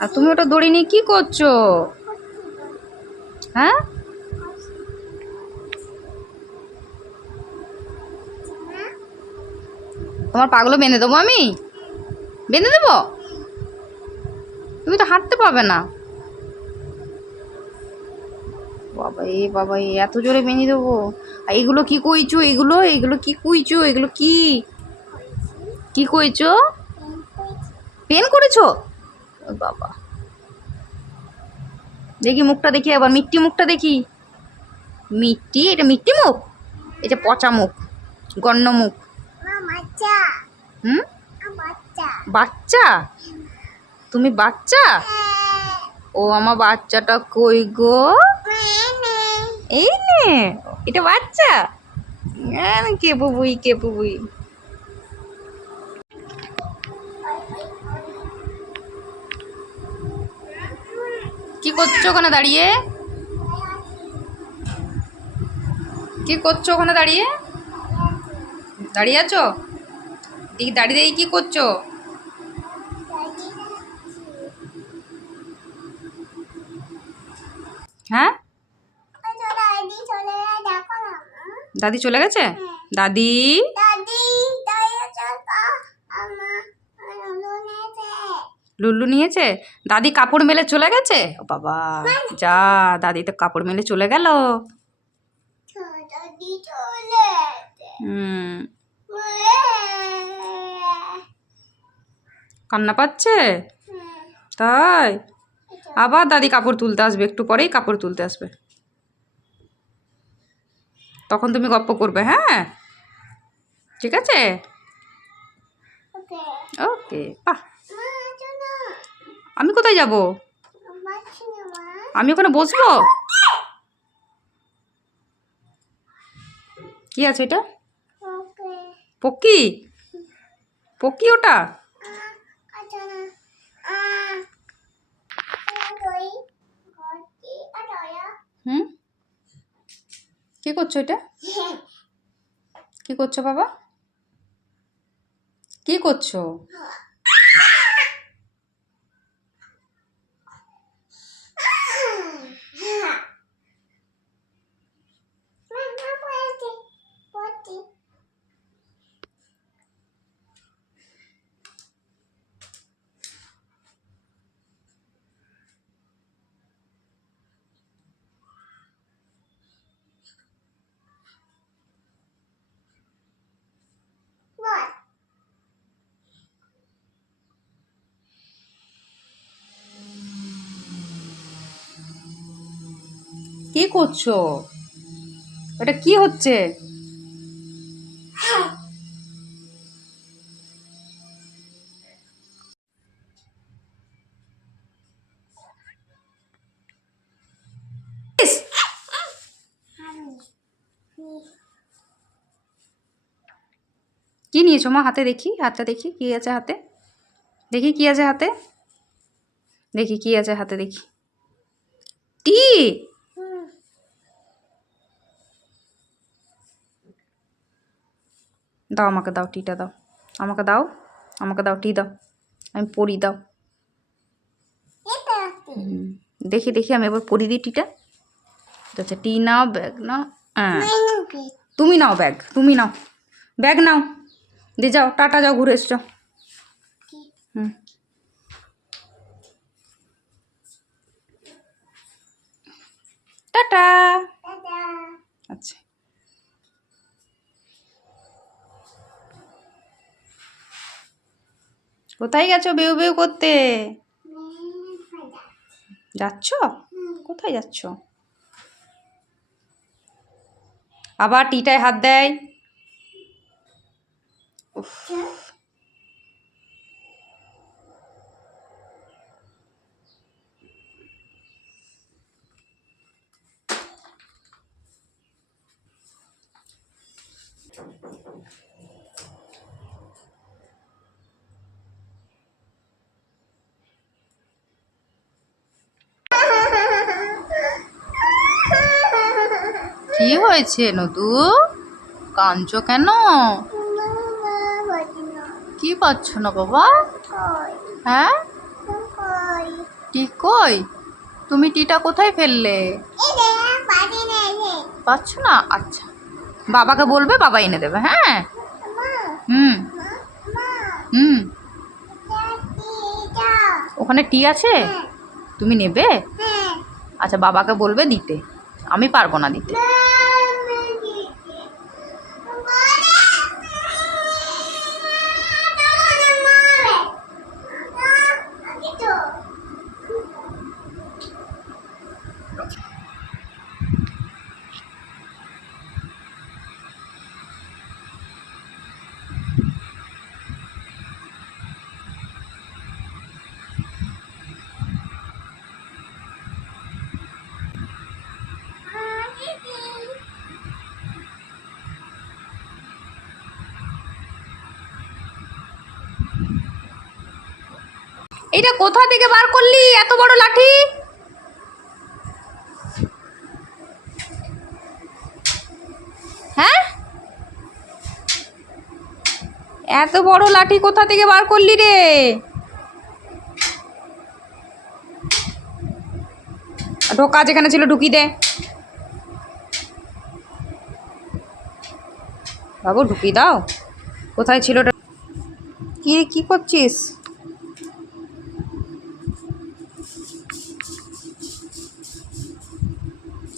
আর তুমি ওটা দড়ি নিয়ে কি করছ? হ্যাঁ? তোমার পাগলো বেঁধে দেবো আমি? বেঁধে দেবো? তুমি তো হাঁটতে পাবে না। বাবা এ বাবা এ, এত জোরে বেঁধে দেবো। আর এগুলো কি কইছো? এগুলো এগুলো কি কইছো? এগুলো কি? কি কইছো? পেন করেছ? বাবা। দেখি মুখটা দেখি আবার মিট্টি মুখটা দেখি। মিট্টি? এটা মিট্টি মুখ? এটা পচা মুখ গণ্য মুখ। হুম? বাচ্চা। তুমি বাচ্চা? ও আমার বাচ্চাটা কই গো? এই নে। এটা বাচ্চা? হ্যাঁ, কে বুবুই কে কি করছ ওখানে দাঁড়িয়ে? কি করছ ওখানে দাঁড়িয়ে? দাঁড়িয়ে আছো? দেখি দাঁড়িয়ে দাঁড়িয়ে কি করছ? হ্যাঁ? দাদি চলে গেছে দাদি? লুল্লু নিয়েছে? দাদি কাপড় মেলে চলে গেছে? ও বাবা যা দাদি তো কাপড় মেলে চলে গেল। কান্না পাচ্ছে? তাই? আবার দাদি কাপড় তুলতে আসবে একটু পরেই কাপড় তুলতে আসবে। তখন তুমি গপ্প করবে হ্যাঁ? ঠিক আছে? ওকে বাহ। আমি কোথায় যাব? আমি ওখানে বসবো? কি আছে এটা? পকি পকি ওটা? হুম? কি করছ এটা? কি করছ বাবা? কি করছ? কি করছ? এটা কি হচ্ছে? কি নিয়েছো মা? হাতে দেখি, হাতটা দেখি, কি আছে হাতে? দেখি কি আছে হাতে? দেখি কি আছে হাতে, দেখি। টি! দাও, আমাকে দাও টিটা দাও। আমাকে দাও আমাকে দাও টি দাও আমি পড়ি দাও। দেখি দেখি, আমি এবার পড়ি দিই টিটা আচ্ছা টি নাও ব্যাগ নাও হ্যাঁ। তুমি নাও ব্যাগ তুমি নাও। ব্যাগ নাও। দিয়ে যাও, টাটা, যাও, ঘুরে এসছো হুম। কোথায় গেছো বেউ বেউ করতে? যাচ্ছ? কোথায় যাচ্ছ? আবার টিটায় হাত দেয়। উফ, কি হয়েছে নদু? কাঁদছো কেন? কি পাচ্ছ না বাবা? হ্যাঁ? টি কই? তুমি টিটা কোথায় ফেললে? পাচ্ছ না? আচ্ছা। বাবাকে বলবে বাবা এনে দেবে হ্যাঁ? হুম। হুম। ওখানে টি আছে? তুমি নেবে? আচ্ছা বাবাকে বলবে দিতে। আমি পারব না দিতে। এটা কোথা থেকে বার করলি? এত বড় লাঠি? হ্যাঁ? এত বড় লাঠি কোথা থেকে বার করলি রে? ঢোকা যেখানে ছিল ঢুকি দে। বাবু, ঢুকি দাও। কোথায় ছিল কি কি করছিস?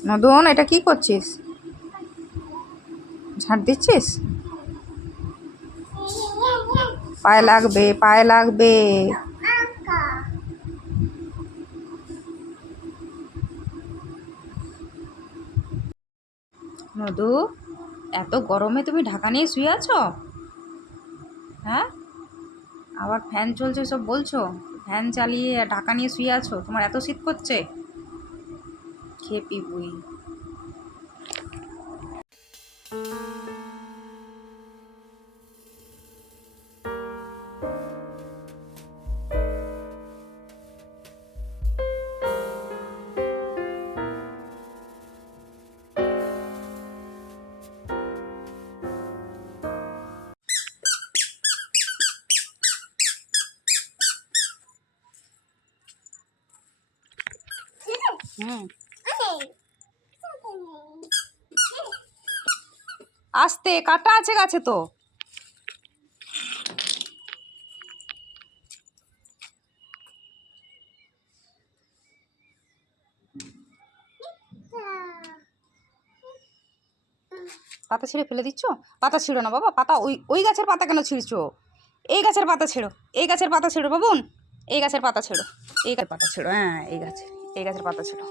মদন, এটা কি করছিস? ঝাড় দিচ্ছিস? পায়ে লাগবে পায়ে লাগবে। মধু, এত গরমে তুমি ঢাকা নিয়ে শুয়ে আছো? হ্যাঁ? আবার ফ্যান চলছে সব বলছো? ফ্যান চালিয়ে ঢাকা নিয়ে শুয়ে আছো? তোমার এত শীত করছে খেপি বুই হুম আস্তে, কাটা আছে গাছে তো। পাতা ছিঁড়ে ফেলে দিচ্ছ? পাতা ছিঁড়ো না বাবা, পাতা ওই ওই গাছের পাতা কেন ছিঁড়ছো? এই গাছের পাতা ছেড়ো, এই গাছের পাতা ছেড়ো বাবুন। এই গাছের পাতা ছেড়ো, এই গাছের পাতা ছেড়ো হ্যাঁ এই গাছের এই গাছের পাতা ছেড়ো।